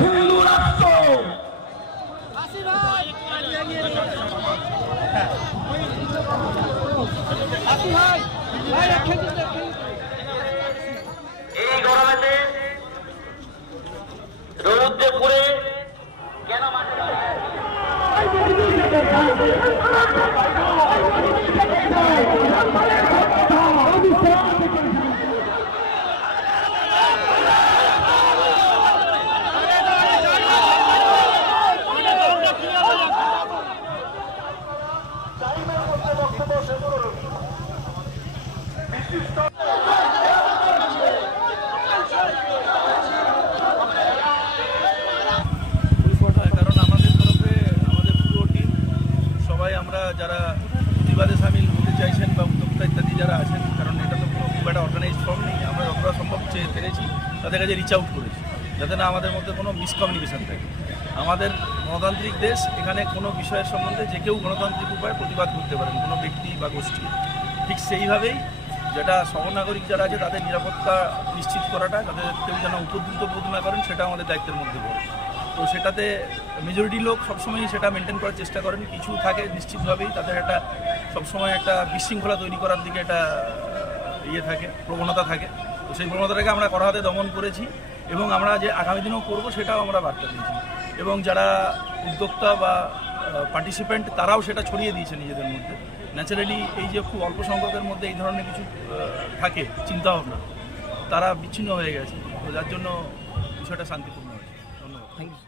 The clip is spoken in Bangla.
হিন্দু রাষ্ট্র এই গরমেতে রৌদ্রে পুড়ে কেন আমরা যারা প্রতিবাদে সামিল হতে চাইছেন বা উদ্যোক্তা ইত্যাদি যারা আছেন, কারণ এটা তো কোনো খুব একটা অর্গানাইজ ফর্ম নেই, আমরা যতটা সম্ভব পেরেছি তাদের কাছে রিচ আউট করেছি যাতে না আমাদের মধ্যে কোনো মিসকমিউনিকেশান থাকে। আমাদের গণতান্ত্রিক দেশ, এখানে কোনো বিষয়ের সম্বন্ধে যে কেউ গণতান্ত্রিক উপায়ে প্রতিবাদ করতে পারেন, কোনো ব্যক্তি বা গোষ্ঠী। ঠিক সেইভাবেই যেটা সহনাগরিক যারা আছে তাদের নিরাপত্তা নিশ্চিত করাটা, তাদের কেউ যেন উপদ্রুত বোধ না করেন, সেটা আমাদের দায়িত্বের মধ্যে পড়ে। তো সেটাতে মেজরিটি লোক সবসময়ই সেটা মেনটেন করার চেষ্টা করেন। কিছু থাকে নিশ্চিতভাবেই তাদের একটা সবসময় একটা বিশৃঙ্খলা তৈরি করার দিকে একটা থাকে, প্রবণতা থাকে। তো সেই প্রবণতাটাকে আমরা কড়া হাতে দমন করেছি এবং আমরা যে আগামী দিনেও করব সেটাও আমরা বার্তা দিয়েছি। এবং যারা উদ্যোক্তা বা পার্টিসিপেন্ট তারাও সেটা ছড়িয়ে দিয়েছে নিজেদের মধ্যে। ন্যাচারালি এই যে খুব অল্প সংখ্যকের মধ্যে এই ধরনের কিছু থাকে চিন্তাভাবনা, তারা বিচ্ছিন্ন হয়ে গেছে। তো যার জন্য বিষয়টা শান্তিপূর্ণ হয়েছে। ধন্যবাদ। Thank you.